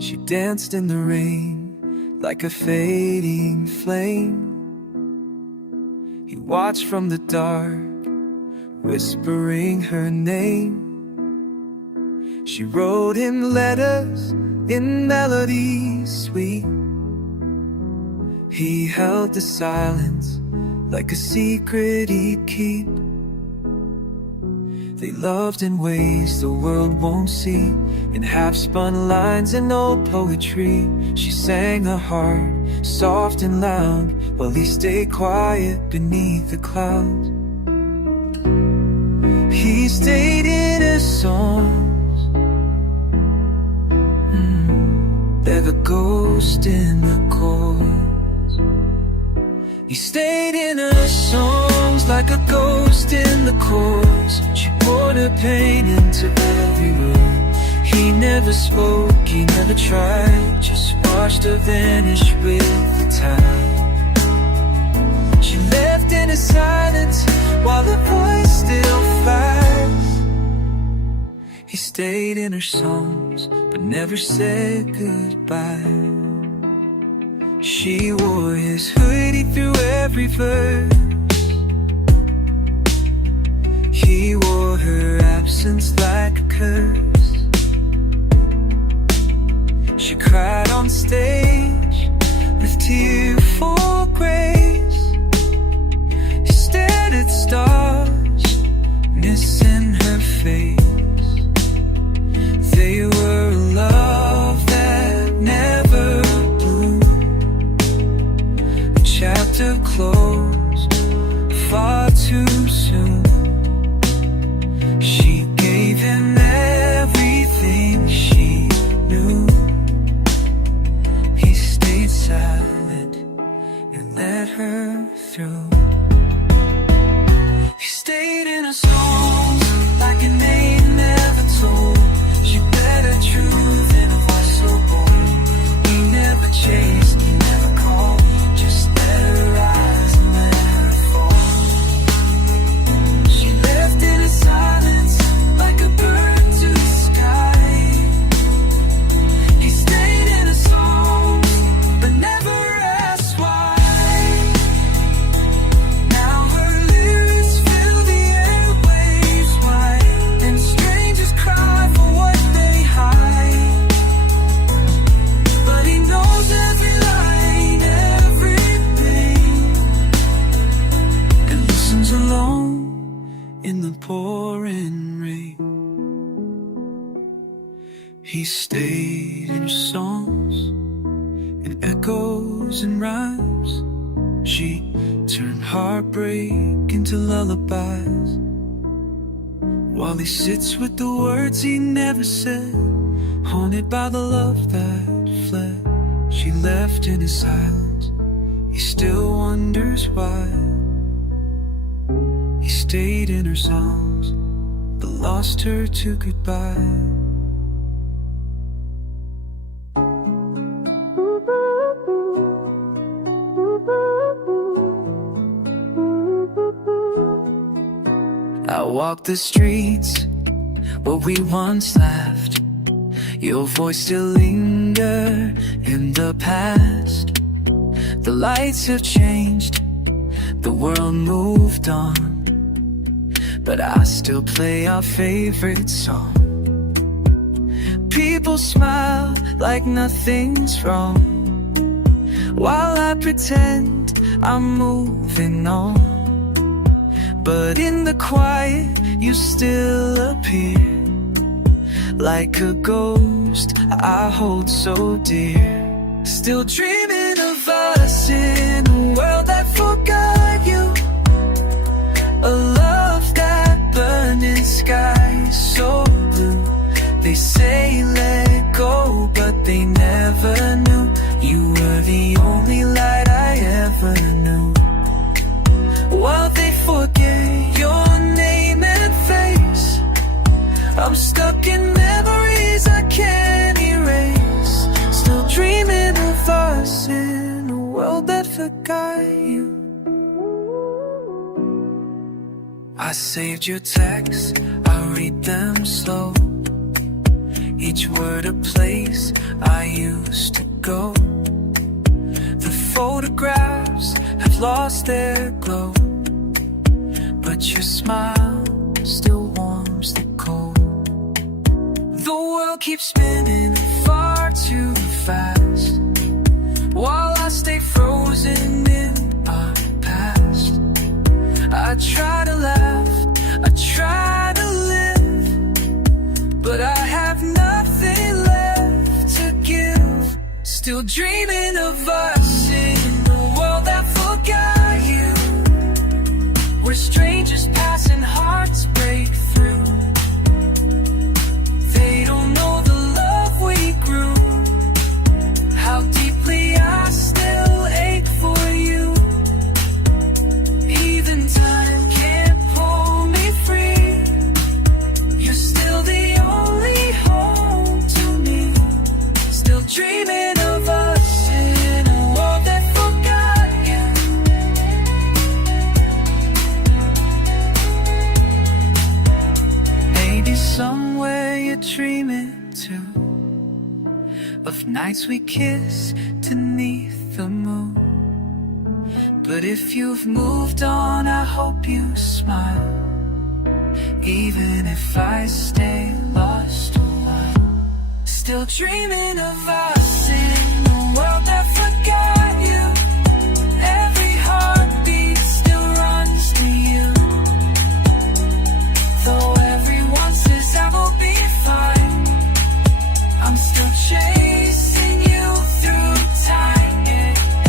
She danced in the rain like a fading flame. He watched from the dark, whispering her name. She wrote him letters in melodies sweet. He held the silence like a secret he'd keep. They loved in ways the world won't see, in half-spun lines and old poetry. She sang her heart, soft and loud, while he stayed quiet beneath the clouds. He stayed in her songs, like a ghost in the chords. He stayed in her songs like a ghost in the chords. She poured her pain into every word. He never spoke, he never tried, just watched her vanish with the tide. She left in a silence while her voice still flies. He stayed in her songs but never said goodbye. She wore his hoodie through every verse. He wore her absence like a curse. She cried on stage with tearful grace. He stared at stars, missing her face. They were a love that never bloomed. The chapter closed far too soon. She gave him everything she knew. He stayed silent and let her through. He stayed in her songs like a name never told. She bet her truth in a voice so bold. He never chased, he never called, just let her rise and let her fall. She left in a silence like a bird to the sky. He stayed in her songs but never asked why. Now her lyrics fill the airwaves wide, and strangers cry for what they hide. But he knows every line, every pain, and listens alone in the pouring rain. He stayed in her songs, in echoes and rhymes. She turned heartbreak into lullabies, while he sits with the words he never said, haunted by the love that fled. She left in his silence, he still wonders why. He stayed in her songs but lost her to goodbye. I walk the streets where we once laughed. Your voice still linger in the past. The lights have changed, the world moved on, but I still play our favorite song. People smile like nothing's wrong, while I pretend I'm moving on. But in the quiet you still appear, like a ghost I hold so dear. Still dreaming of us in a world that forgot you, a love that burned in skies so blue. They say let go, but they never knew you were the only light I ever knew. While they forget your name and face, I'm stuck in memories I can't erase. Still dreaming of us in a world that forgot you. I saved your texts, I read them slow. each word a place I used to go. The photographs have lost their glow, but your smile still warms the cold. The world keeps spinning far too fast, while I stay frozen in our past. I try to laugh, I try to live, but I have nothing left to give. Still dreaming of us in a world that forgot you. We're strangers passing, hearts break through. They don't know the love we grew, how deeply I still ache for you. Even time can't pull me free. You're still the only home to me. Still dreaming of us in a world that forgot you. Maybe somewhere you're dreaming too, of nights we kiss beneath the moon. But if you've moved on, I hope you smile, even if I stay lost a while. Still dreaming of us in a world that forgot you. Every heartbeat still runs to you, though everyone says I will be fine. I'm still chasing you through time,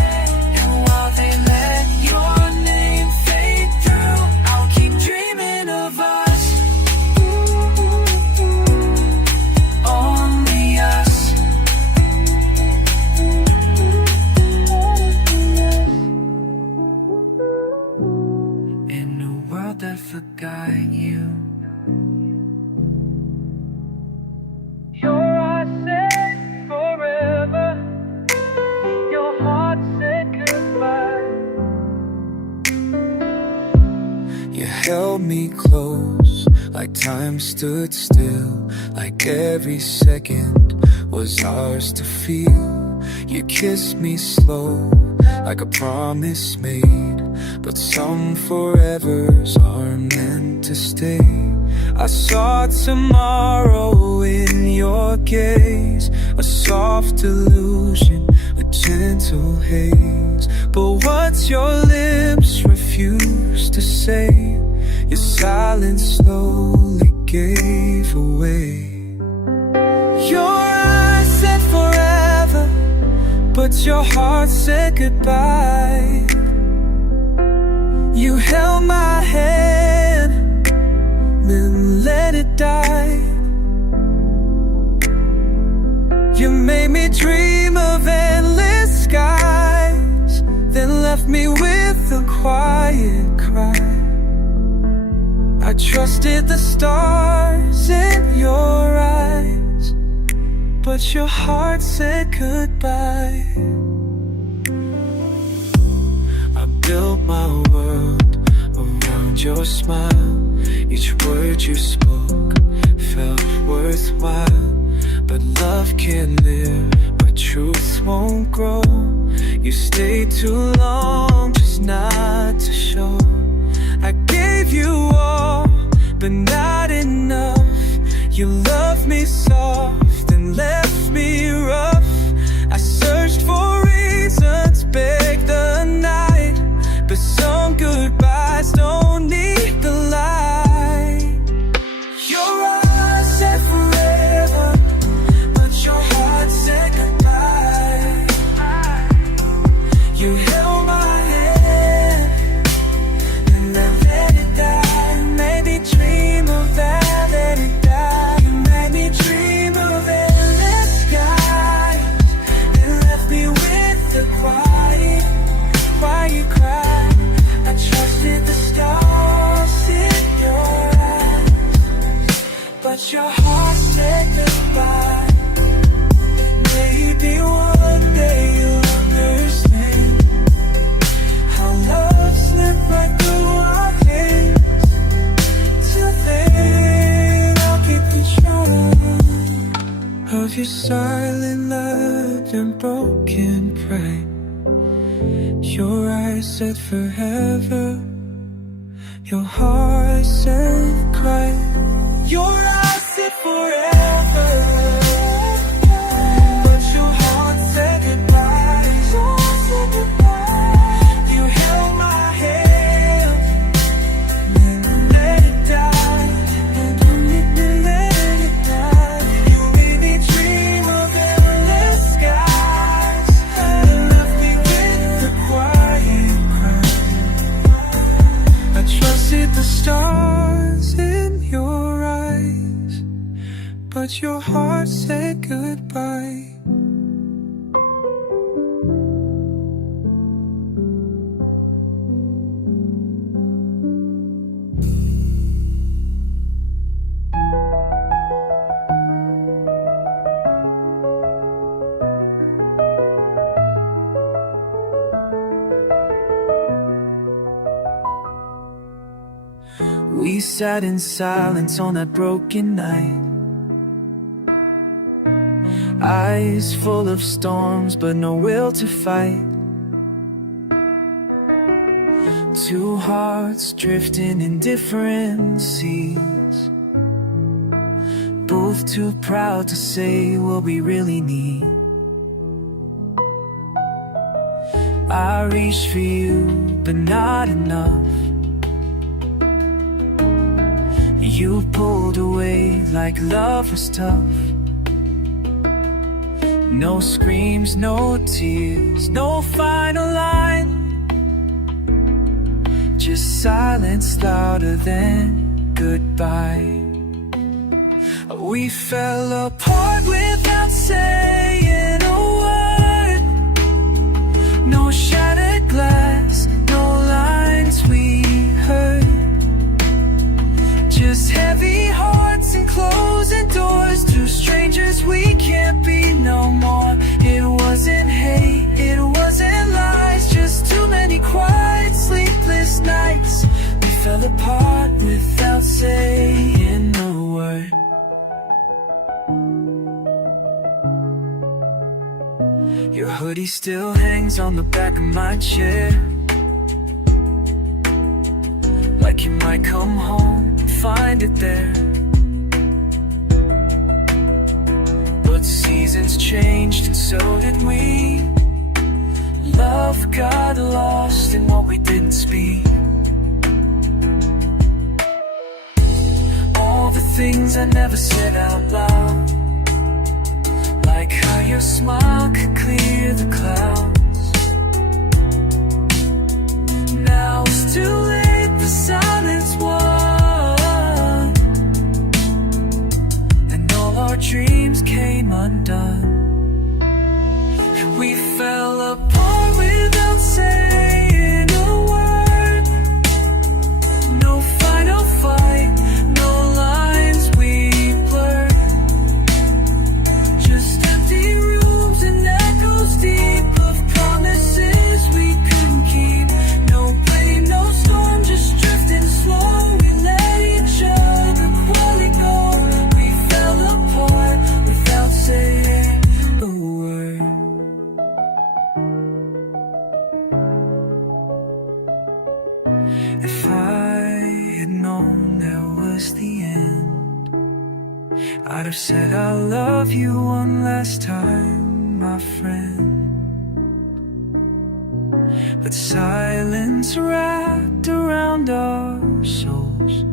and while they let your name fade through, I'll keep dreaming of us. Only us. In a world that forgot you. Your eyes said forever, your heart said goodbye. You held me close, like time stood still, like every second was ours to feel. You kissed me slow, like a promise made, but some forevers are meant to stay. I saw tomorrow in your gaze, a soft illusion, a gentle haze. But what your lips refused to say, your silence slowly gave away. Your eyes said forever, but your heart said goodbye. You held my hand, then let it die. You made me dream of endless skies, then left me with a quiet cry. I trusted the stars in your eyes, but your heart said goodbye. I built my world around your smile. Each word you spoke felt worthwhile. But love can't live where truth won't grow. You stayed too long just not to show. I gave you all, but not enough. You loved me soft and left me rough. I searched for reasons, begged the night, but some goodbyes don't need the light. Your eyes said forever, but your heart said goodbye. You held my hand and then let it die. Made me dream of that, let it die. You made me dream of endless skies and left me with the quiet, quiet cry. I trusted the stars in your eyes, but your heart said goodbye. Maybe one day you'll understand how love slipped right through our hands. Till then, I'll keep you trying. of your silent love and broken pride. Your eyes said forever, your heart said cry. Your eyes said forever, but your heart said goodbye. Your heart said goodbye. You held my hand and let it die, and let it die. You made me dream of endless skies and left me with the quiet cry. I trusted the stars in your eyes, but your heart said goodbye. We sat in silence on that broken night, eyes full of storms but no will to fight. Two hearts drifting in different seas, both too proud to say what we really need. I reached for you, but not enough. You pulled away like love was tough. No screams, no tears, no final line, just silence louder than goodbye. We fell apart without saying a word. No shattered glass, no lines we heard, just heavy hearts and closing doors. Two strangers we can't be no more. It wasn't hate, it wasn't lies, just too many quiet, sleepless nights. We fell apart without saying a word. Your hoodie still hangs on the back of my chair, like you might come home and find it there. But seasons changed and so did we. Love got lost in what we didn't speak. All the things I never said out loud, like how your smile could clear the clouds. Now it's too late, the silence won, and all our dreams came undone. We fell apart without saying a word. No final fight, no lines we blurred, just empty rooms and echoes deep of promises we couldn't keep. No blame, no storm, just drifting slow. We let each other quietly go. We fell apart without saying a word. If I had known that was the end, I'd have said I love you one last time, my friend. But silence wrapped around our souls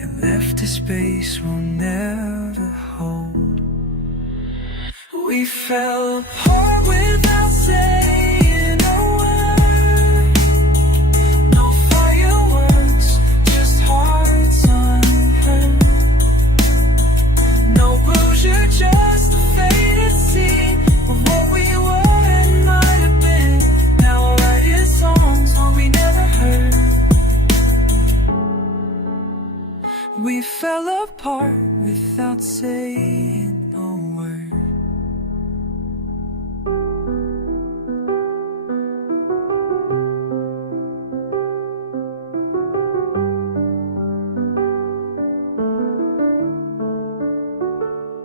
and left a space we'll never hold. We fell apart without saying a word. No fireworks, just hearts unheard. No closure, just a faded scene of what we were and might have been. Now I write his songs, one we never heard. We fell apart without saying a word.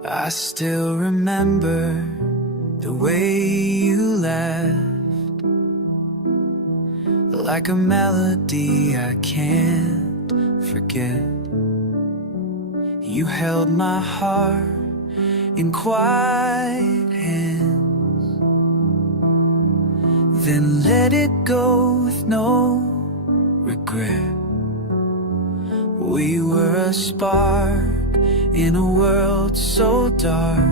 I still remember the way you laughed, like a melody I can't forget. You held my heart in quiet hands, then let it go with no regret. We were a spark in a world so dark,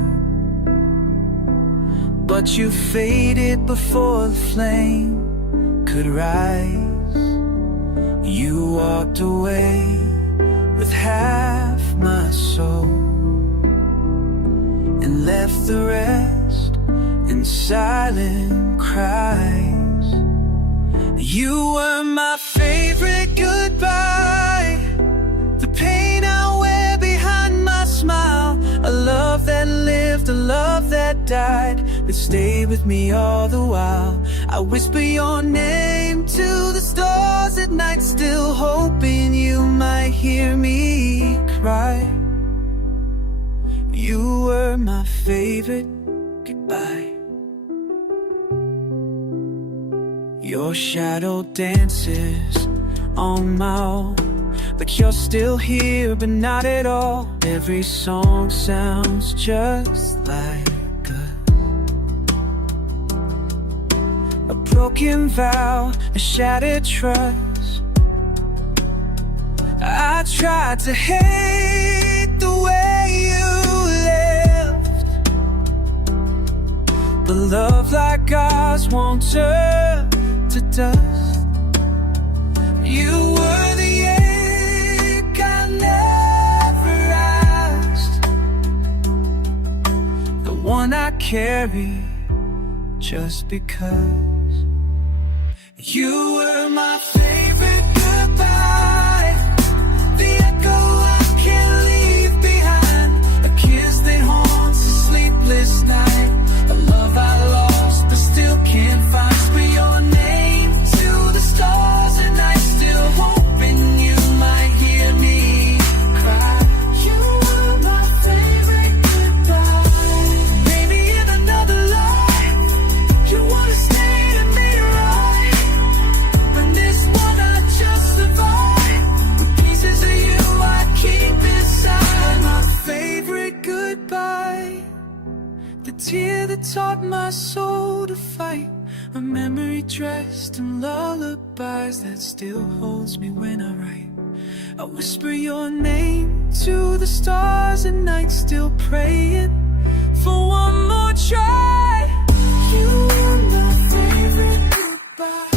but you faded before the flame could rise. You walked away with half my soul and left the rest in silent cries. You were my favorite goodbye, the pain I wear behind my smile, a love that lived, a love that died, but stayed with me all the while. I whisper your name to the stars at night, still hoping you might hear me cry. You were my favorite goodbye. Your shadow dances on my own, but you're still here, but not at all. Every song sounds just like a broken vow, a shattered trust. I tried to hate the way you left, but love like ours won't turn to dust. You were the ache I never asked, the one I carry just because. You were my favorite goodbye, the echo I can't leave behind, a kiss that haunts a sleepless night, a love I lost but still can't find. Whisper your name to the stars and I still hoping you might hear me cry. You were my favorite goodbye. Maybe in another life you wanna stay to me right, but this one I just survived with pieces of you I keep inside. My favorite goodbye, the tear that taught my soul to fight, a memory dressed in lullabies that still holds me when I write. I whisper your name to the stars at night, still praying for one more try. You were my favorite goodbye.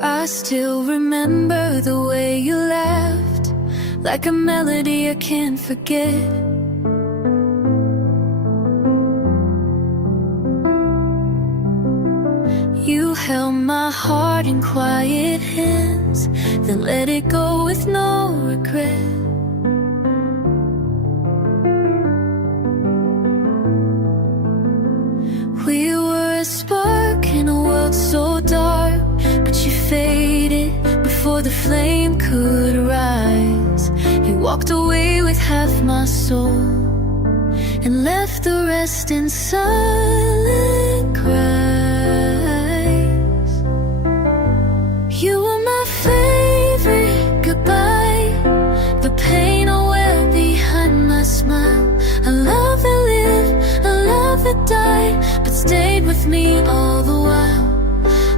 I still remember the way you laughed, like a melody I can't forget. You held my heart in quiet hands, then let it go with no regret. We were a spark in a world so dark, but you faded before the flame could rise. You walked away with half my soul and left the rest in silent cries. You were my favorite goodbye, the pain I wear behind my smile, a love that lived, a love that died, but stayed with me all the while.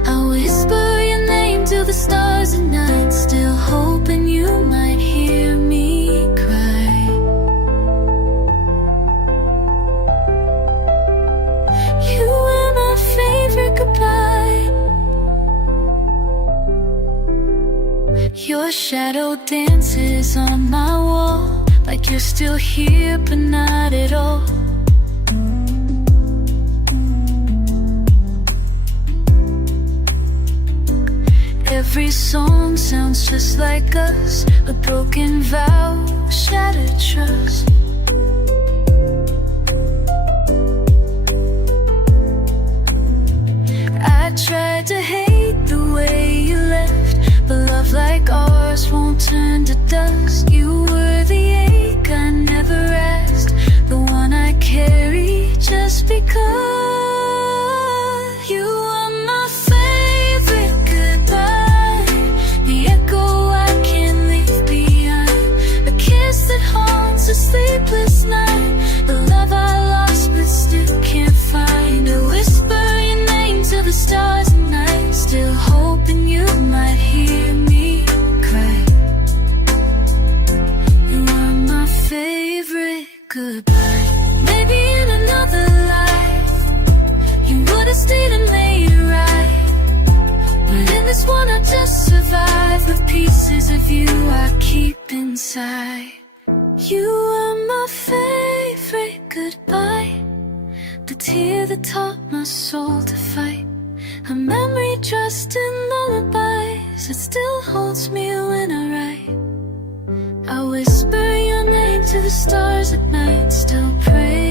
I whisper your name to the stars at night, still hoping you might hear me cry. You were my favorite goodbye. Your shadow dances on my wall, like you're still here but not at all. Every song sounds just like us, a broken vow, shattered trust. I tried to hate the way you left, but love like ours won't turn to dust. You were the ache I never asked, the one I carry just because. You are my favorite goodbye, the echo I can't leave behind, a kiss that haunts a sleepless night, the love I lost but still can't find. A whisper your name to the stars at night, still hoping you might hear me cry. You are my favorite goodbye. Maybe in another life you would have stayed and made it right, but in this one I just survive with pieces of you I keep inside. You are my favorite goodbye, the tear that taught my soul to fight, a memory dressed in lullabies that still haunts me when I write. I whisper your name to the stars at night, still pray